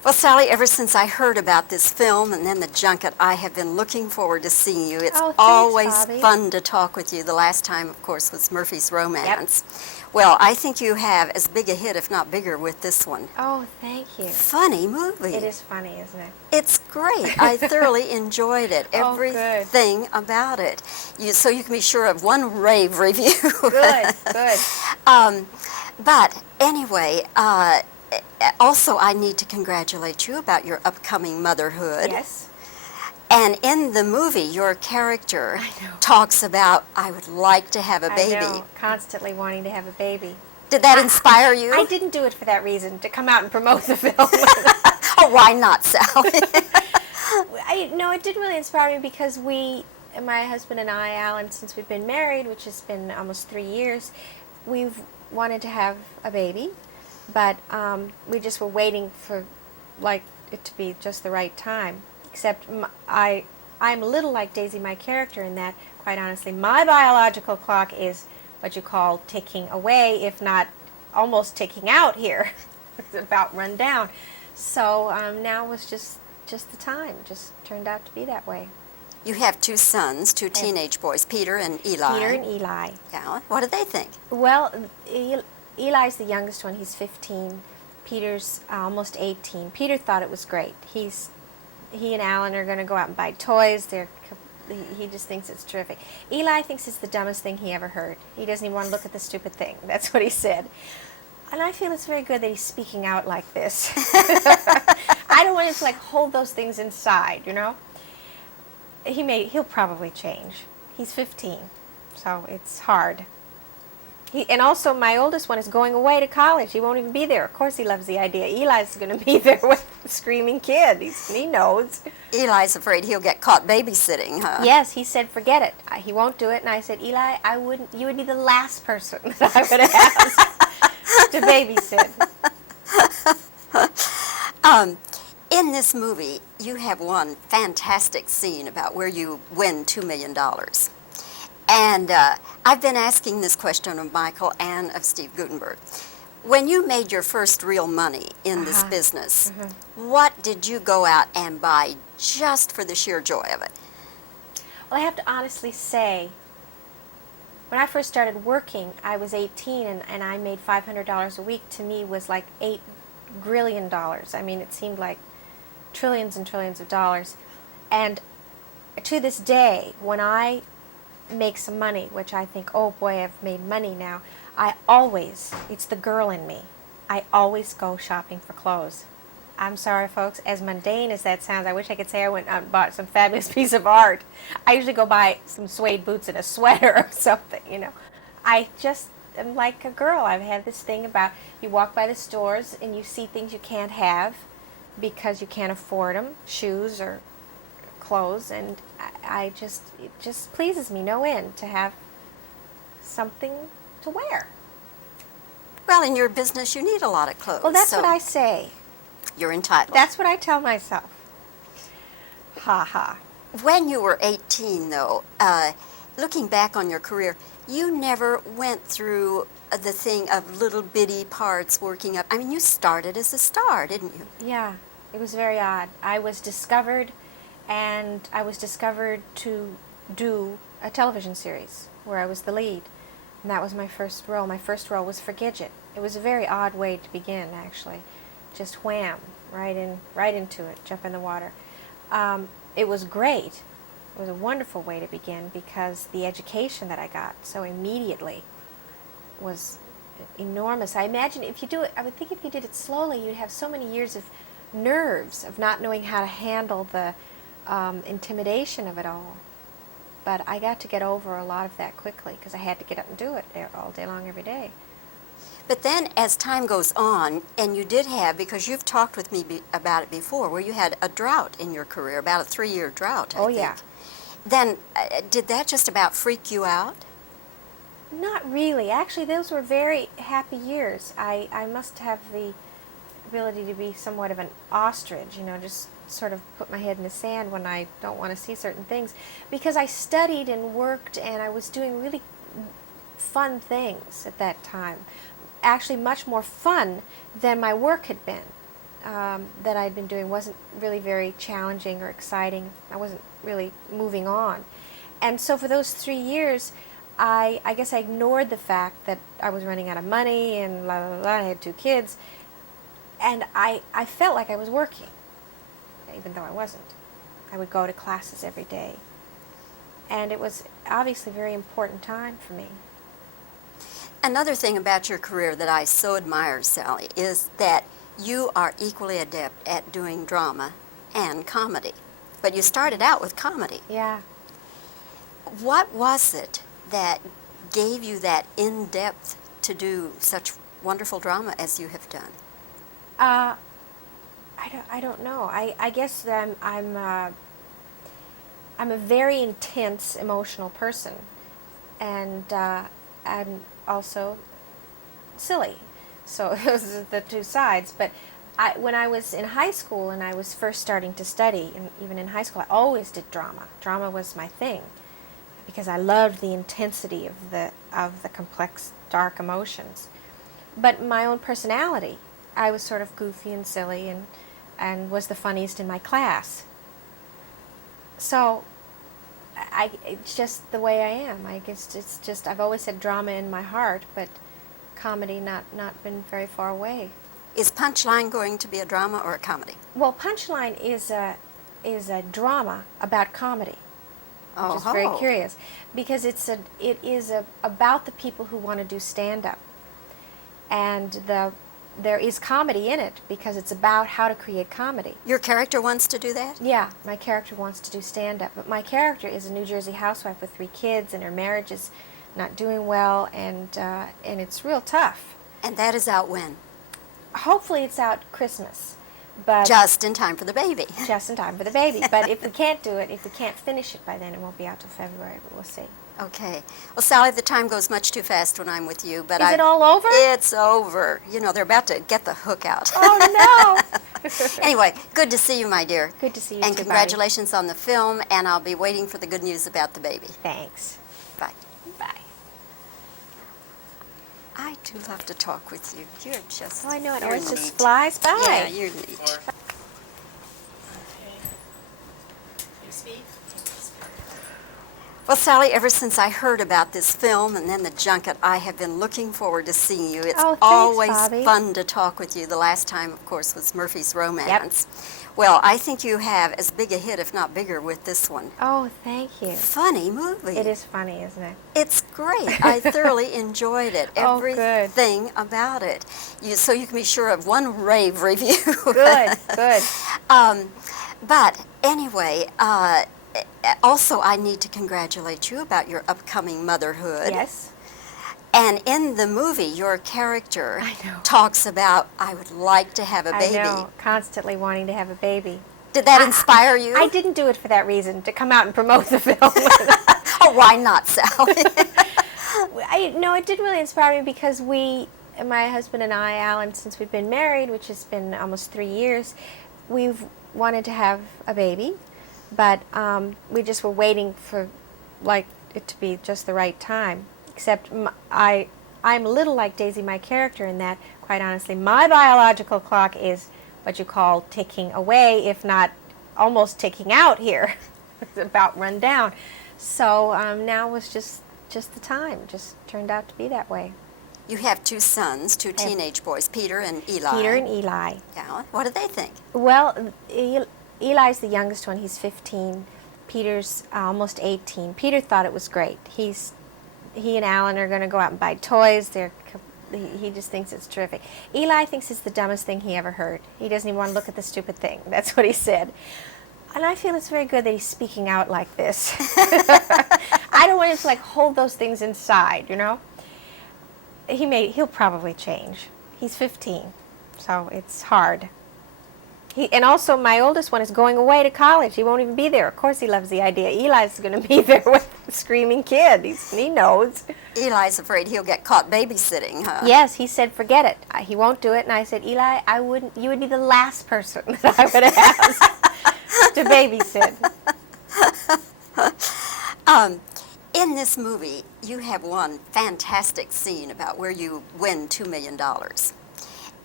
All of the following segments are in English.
Well, Sally, ever since I heard about this film and then the junket, I have been looking forward to seeing you. It's Oh, thanks, always Bobbie. fun to talk with you. The last time, of course, was Murphy's Yep. Romance. Well, I think you have as big a hit, if not bigger, with this one. Oh, thank you. Funny movie. It is funny, isn't it? It's great. I thoroughly enjoyed it. Oh, good. Everything about it. So you can be sure of one rave review. Good, good. But anyway, also I need to congratulate you about your upcoming motherhood. Yes. And in the movie, your character I know. talks about, I would like to have a baby. I know, constantly wanting to have a baby. Did that inspire you? I didn't do it for that reason, to come out and promote the film. Oh, why not, Sally? No, it did really inspire me because my husband and I, Alan, since we've been married, which has been almost 3 years, we've wanted to have a baby, but we just were waiting for it to be just the right time. Except I'm a little like Daisy, my character, in that, quite honestly, my biological clock is what you call ticking away, if not almost ticking out here. It's about run down. So now was just the time. Just turned out to be that way. You have two sons, two teenage boys, Peter and Eli. Peter and Eli. Yeah. What do they think? Well, Eli's the youngest one. He's 15. Peter's almost 18. Peter thought it was great. He and Alan are going to go out and buy toys. He just thinks it's terrific. Eli thinks it's the dumbest thing he ever heard. He doesn't even want to look at the stupid thing. That's what he said. And I feel it's very good that he's speaking out like this. I don't want him to hold those things inside, you know. He'll probably change. He's 15, so it's hard. And also, my oldest one is going away to college. He won't even be there. Of course, he loves the idea. Eli's going to be there with the screaming kid. He knows. Eli's afraid he'll get caught babysitting, huh? Yes, he said, forget it. He won't do it. And I said, Eli, you would be the last person that I would ask to babysit. In this movie, you have one fantastic scene about where you win $2 million. And I've been asking this question of Michael and of Steve Guttenberg. When you made your first real money in this business, what did you go out and buy just for the sheer joy of it? Well, I have to honestly say, when I first started working, I was 18 and I made $500 a week. To me was like $8 grillion. I mean, it seemed like trillions and trillions of dollars. And to this day, when I make some money, which I think, oh boy, I've made money now, it's the girl in me. I always go shopping for clothes. I'm sorry, folks, as mundane as that sounds, I wish I could say I went out and bought some fabulous piece of art. I usually go buy some suede boots and a sweater or something, you know. I just am like a girl. I've had this thing about, you walk by the stores and you see things you can't have because you can't afford them, shoes or clothes, and it just pleases me no end to have something to wear. Well, in your business, you need a lot of clothes. Well, that's what I say. You're entitled. That's what I tell myself. Ha ha. When you were 18, though, looking back on your career, you never went through the thing of little bitty parts working up. I mean, you started as a star, didn't you? Yeah, it was very odd. I was discovered, and I was discovered to do a television series where I was the lead. And that was my first role. My first role was for Gidget. It was a very odd way to begin, actually. Just wham, right into it, jump in the water. It was great. It was a wonderful way to begin because the education that I got so immediately was enormous. I imagine if you do it, I would think if you did it slowly, you'd have so many years of nerves of not knowing how to handle the intimidation of it all. But I got to get over a lot of that quickly because I had to get up and do it all day long, every day. But then as time goes on, and you did have, because you've talked with me about it before, where you had a drought in your career, about a 3-year drought, I think. Yeah. Then did that just about freak you out? Not really. Actually, those were very happy years. I must have the ability to be somewhat of an ostrich, you know, just sort of put my head in the sand when I don't want to see certain things. Because I studied and worked and I was doing really fun things at that time. Actually much more fun than my work had been. that I'd been doing wasn't really very challenging or exciting. I wasn't really moving on. And so for those 3 years, I guess I ignored the fact that I was running out of money and blah, blah, blah. I had 2 kids. And I felt like I was working, even though I wasn't. I would go to classes every day. And it was obviously a very important time for me. Another thing about your career that I so admire, Sally, is that you are equally adept at doing drama and comedy. But you started out with comedy. Yeah. What was it that gave you that in-depth to do such wonderful drama as you have done? I don't know. I guess that I'm a very intense emotional person, and I'm also silly. So those are the 2 sides. But when I was in high school and I was first starting to study, and even in high school, I always did drama. Drama was my thing because I loved the intensity of the complex, dark emotions. But my own personality, I was sort of goofy and silly and was the funniest in my class. So it's just the way I am. I guess it's just, I've always had drama in my heart, but comedy not been very far away. Is Punchline going to be a drama or a comedy? Well, Punchline is a drama about comedy, which is very Oh-ho. curious, because it is about the people who want to do stand-up, and there is comedy in it because it's about how to create comedy. Your character wants to do that? Yeah, my character wants to do stand-up, but my character is a New Jersey housewife with 3 kids, and her marriage is not doing well, and it's real tough. And that is out when? Hopefully it's out Christmas, but Just in time for the baby. just in time for the baby. But if we can't do it, if we can't finish it by then, it won't be out till February, but we'll see. Okay. Well, Sally, the time goes much too fast when I'm with you. But Is it all over? It's over. You know, they're about to get the hook out. Oh, no! Anyway, good to see you, my dear. Good to see you And too, Bobbie. congratulations on the film, and I'll be waiting for the good news about the baby. Thanks. Bye. Bye. I do love to talk with you. You're just. Oh, I know it you're always neat. just flies by. Yeah, you're neat. Okay. You speak? Well, Sally, ever since I heard about this film and then the junket, I have been looking forward to seeing you. It's Oh, thanks, always Bobbie. fun to talk with you. The last time, of course, was Murphy's Romance. Well, I think you have as big a hit, if not bigger, with this one. Oh, thank you. Funny movie. It is funny, isn't it? It's great. I thoroughly enjoyed it. Oh, good. Everything about it. So you can be sure of one rave review. Good, good. But anyway, also I need to congratulate you about your upcoming motherhood. Yes. And in the movie, your character I know. talks about, I would like to have a baby. I know, constantly wanting to have a baby. Did that inspire you? I didn't do it for that reason, to come out and promote the film. Oh, why not, Sally? No, it did really inspire me because my husband and I, Alan, since we've been married, which has been almost 3 years, we've wanted to have a baby, but we just were waiting for it to be just the right time. Except I'm a little like Daisy, my character, in that, quite honestly, my biological clock is what you call ticking away, if not almost ticking out here. It's about run down. So now was just the time. Just turned out to be that way. You have 2 sons, 2 teenage boys, Peter and Eli. Peter and Eli. Yeah. What do they think? Well, Eli's the youngest one. He's 15. Peter's almost 18. Peter thought it was great. He and Alan are going to go out and buy toys. He just thinks it's terrific. Eli thinks it's the dumbest thing he ever heard. He doesn't even want to look at the stupid thing. That's what he said. And I feel it's very good that he's speaking out like this. I don't want him to hold those things inside, you know. He'll probably change. He's 15, so it's hard. And also, my oldest one is going away to college. He won't even be there. Of course, he loves the idea. Eli's going to be there with the screaming kid. He knows. Eli's afraid he'll get caught babysitting, huh? Yes, he said, forget it. He won't do it. And I said, Eli, you would be the last person that I would ask to babysit. In this movie, you have one fantastic scene about where you win $2 million.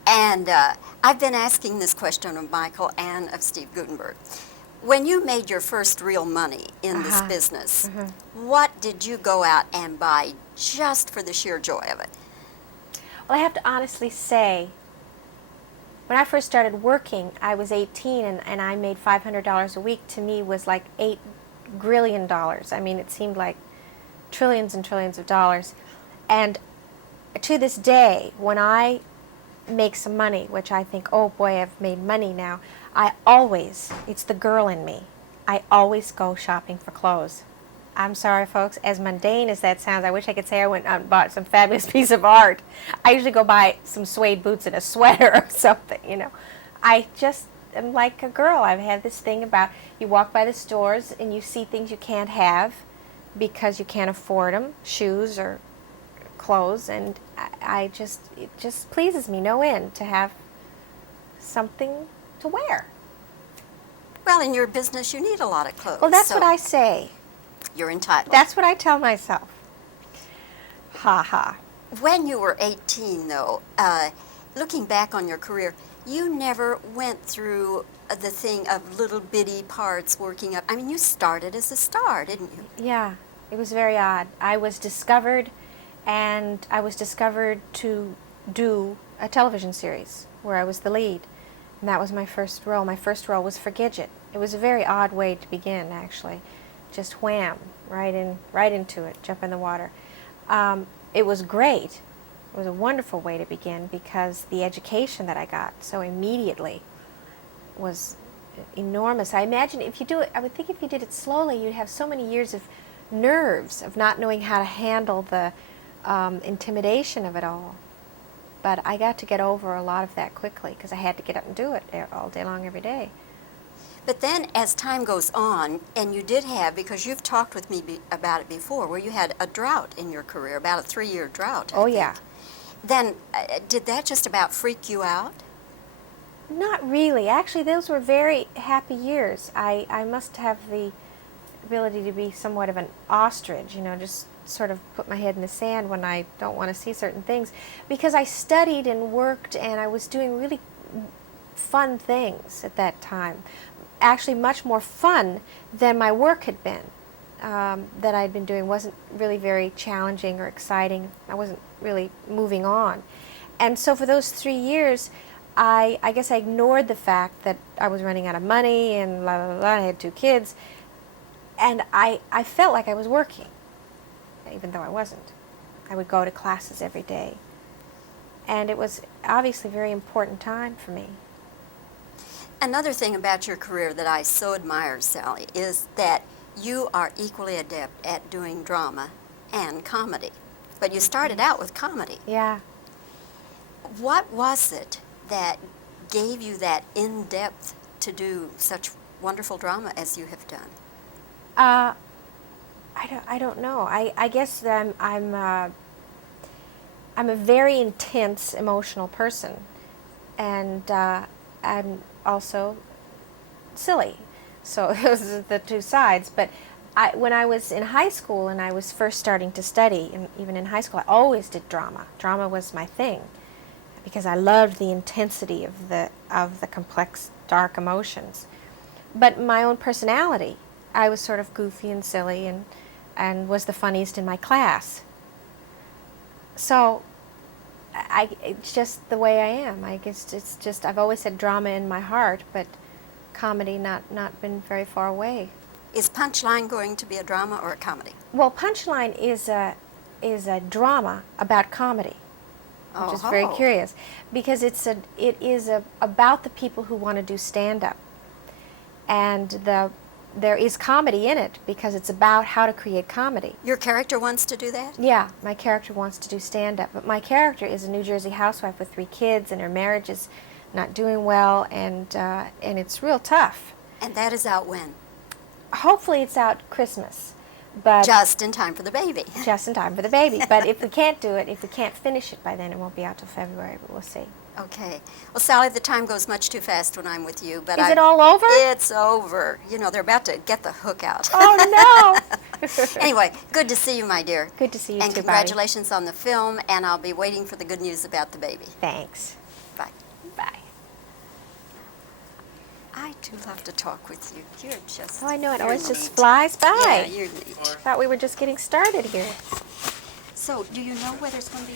And I've been asking this question of Michael and of Steve Gutenberg. When you made your first real money in this business, what did you go out and buy just for the sheer joy of it? Well, I have to honestly say, when I first started working, I was 18 and I made $500 a week. To me was like $8 grillion. I mean, it seemed like trillions and trillions of dollars. And to this day, when I make some money, which I think, oh boy, I've made money now, it's the girl in me. I always go shopping for clothes. I'm sorry, folks, as mundane as that sounds, I wish I could say I went out and bought some fabulous piece of art. I usually go buy some suede boots and a sweater or something, you know. I just am like a girl. I've had this thing about you walk by the stores and you see things you can't have because you can't afford them, shoes or clothes, and it just pleases me no end to have something to wear. Well, in your business, you need a lot of clothes. Well, that's so what I say. You're entitled. That's what I tell myself. Ha ha. When you were 18, though, looking back on your career, you never went through the thing of little bitty parts working up. I mean, you started as a star, didn't you? Yeah, it was very odd. I was discovered, and I was discovered to do a television series where I was the lead. And that was my first role. My first role was for Gidget. It was a very odd way to begin, actually. Just wham, right into it, jump in the water. It was great. It was a wonderful way to begin because the education that I got so immediately was enormous. I imagine if you do it, I would think if you did it slowly, you'd have so many years of nerves, of not knowing how to handle the intimidation of it all. But I got to get over a lot of that quickly because I had to get up and do it all day long, every day. But then as time goes on, and you did have, because you've talked with me about it before, where you had a drought in your career, about a 3-year drought. I think. Yeah. Then did that just about freak you out? Not really. Actually, those were very happy years. I must have the ability to be somewhat of an ostrich, you know, just sort of put my head in the sand when I don't want to see certain things. Because I studied and worked and I was doing really fun things at that time. Actually much more fun than my work had been. That I'd been doing wasn't really very challenging or exciting. I wasn't really moving on. And so for those 3 years, I guess I ignored the fact that I was running out of money and blah, blah, blah. I had 2 kids. And I felt like I was working, even though I wasn't. I would go to classes every day. And it was obviously a very important time for me. Another thing about your career that I so admire, Sally, is that you are equally adept at doing drama and comedy. But you started out with comedy. Yeah. What was it that gave you that in-depth to do such wonderful drama as you have done? I don't know. I guess that I'm a very intense emotional person, and I'm also silly. So those are the two sides. But when I was in high school and I was first starting to study, and even in high school, I always did drama. Drama was my thing because I loved the intensity of the complex, dark emotions. But my own personality, I was sort of goofy and silly and was the funniest in my class. So it's just the way I am. I guess it's just, I've always had drama in my heart, but comedy not been very far away. Is Punchline going to be a drama or a comedy? Well, Punchline is a drama about comedy, which is very curious, because it is about the people who want to do stand-up, and there is comedy in it because it's about how to create comedy. Your character wants to do that? Yeah, my character wants to do stand-up, but my character is a New Jersey housewife with 3 kids, and her marriage is not doing well, and it's real tough. And that is out when? Hopefully it's out Christmas. But just in time for the baby. Just in time for the baby. But if we can't do it, if we can't finish it by then, it won't be out till February, but we'll see. Okay. Well, Sally, the time goes much too fast when I'm with you. But Is it all over? It's over. You know, they're about to get the hook out. Oh, no. Anyway, good to see you, my dear. Good to see you and too, congratulations on the film, and I'll be waiting for the good news about the baby. Thanks. Bye. Bye. I do love to talk with you. You're just. Oh, I know, it you're always just neat. flies by. Yeah, you're neat. Thought we were just getting started here. So, do you know whether it's going to be